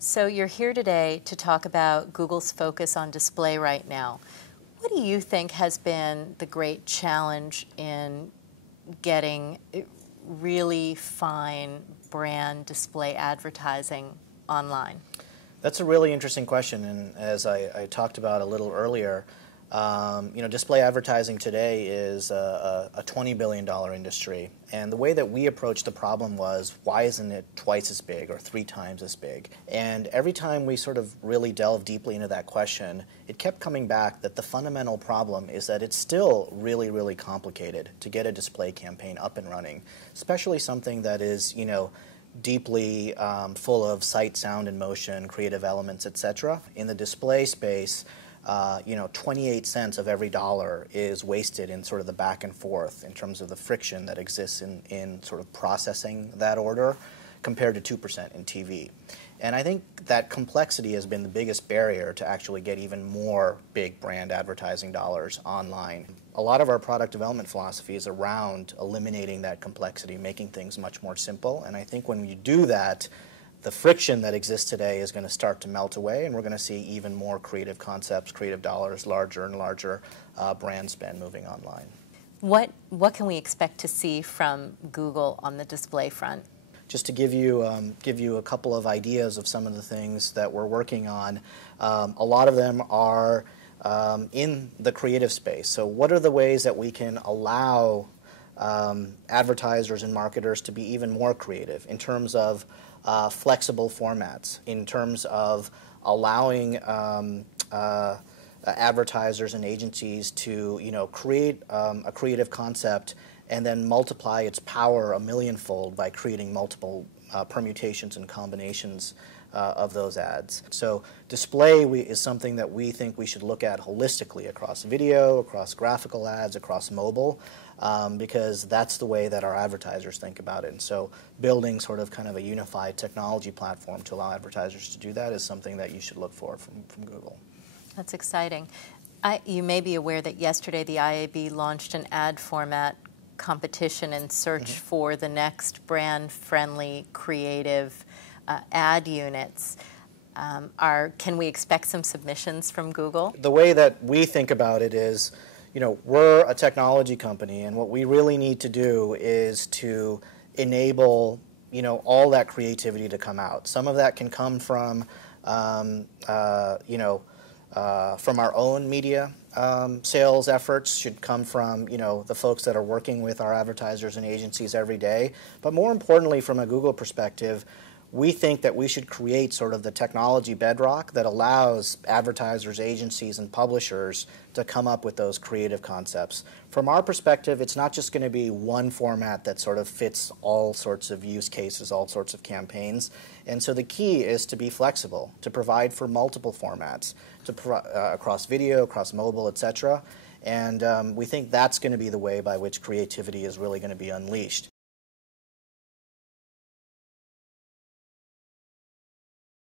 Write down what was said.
So you're here today to talk about Google's focus on display right now. What do you think has been the great challenge in getting really fine brand display advertising online? That's a really interesting question, and as I talked about a little earlier, display advertising today is a $20 billion industry, and the way that we approached the problem was, why isn't it twice as big or 3 times as big? And every time we sort of really delved deeply into that question, it kept coming back that the fundamental problem is that it's still really, really complicated to get a display campaign up and running, especially something that is, deeply full of sight, sound, and motion, creative elements, etc. In the display space, 28 cents of every dollar is wasted in sort of the back and forth in terms of the friction that exists in sort of processing that order compared to 2% in TV. And I think that complexity has been the biggest barrier to actually get even more big brand advertising dollars online. A lot of our product development philosophy is around eliminating that complexity, making things much more simple. And I think when you do that, the friction that exists today is going to start to melt away, and we're going to see even more creative concepts, creative dollars, larger and larger brand spend moving online. What can we expect to see from Google on the display front? Just to give you a couple of ideas of some of the things that we're working on, a lot of them are in the creative space. So what are the ways that we can allow advertisers and marketers to be even more creative in terms of flexible formats, in terms of allowing advertisers and agencies to create a creative concept and then multiply its power a millionfold by creating multiple permutations and combinations of those ads. So display is something that we think we should look at holistically across video, across graphical ads, across mobile, because that's the way that our advertisers think about it. And so building sort of kind of a unified technology platform to allow advertisers to do that is something that you should look for from Google. That's exciting. You may be aware that yesterday the IAB launched an ad format competition and search for the next brand-friendly, creative ad units. Can we expect some submissions from Google? The way that we think about it is, we're a technology company, and what we really need to do is to enable, all that creativity to come out. Some of that can come from, from our own media sales efforts, should come from the folks that are working with our advertisers and agencies every day. But more importantly, from a Google perspective, we think that we should create sort of the technology bedrock that allows advertisers, agencies, and publishers to come up with those creative concepts. From our perspective, it's not just going to be one format that sort of fits all sorts of use cases, all sorts of campaigns. And so the key is to be flexible, to provide for multiple formats, across video, across mobile, etc. And we think that's going to be the way by which creativity is really going to be unleashed.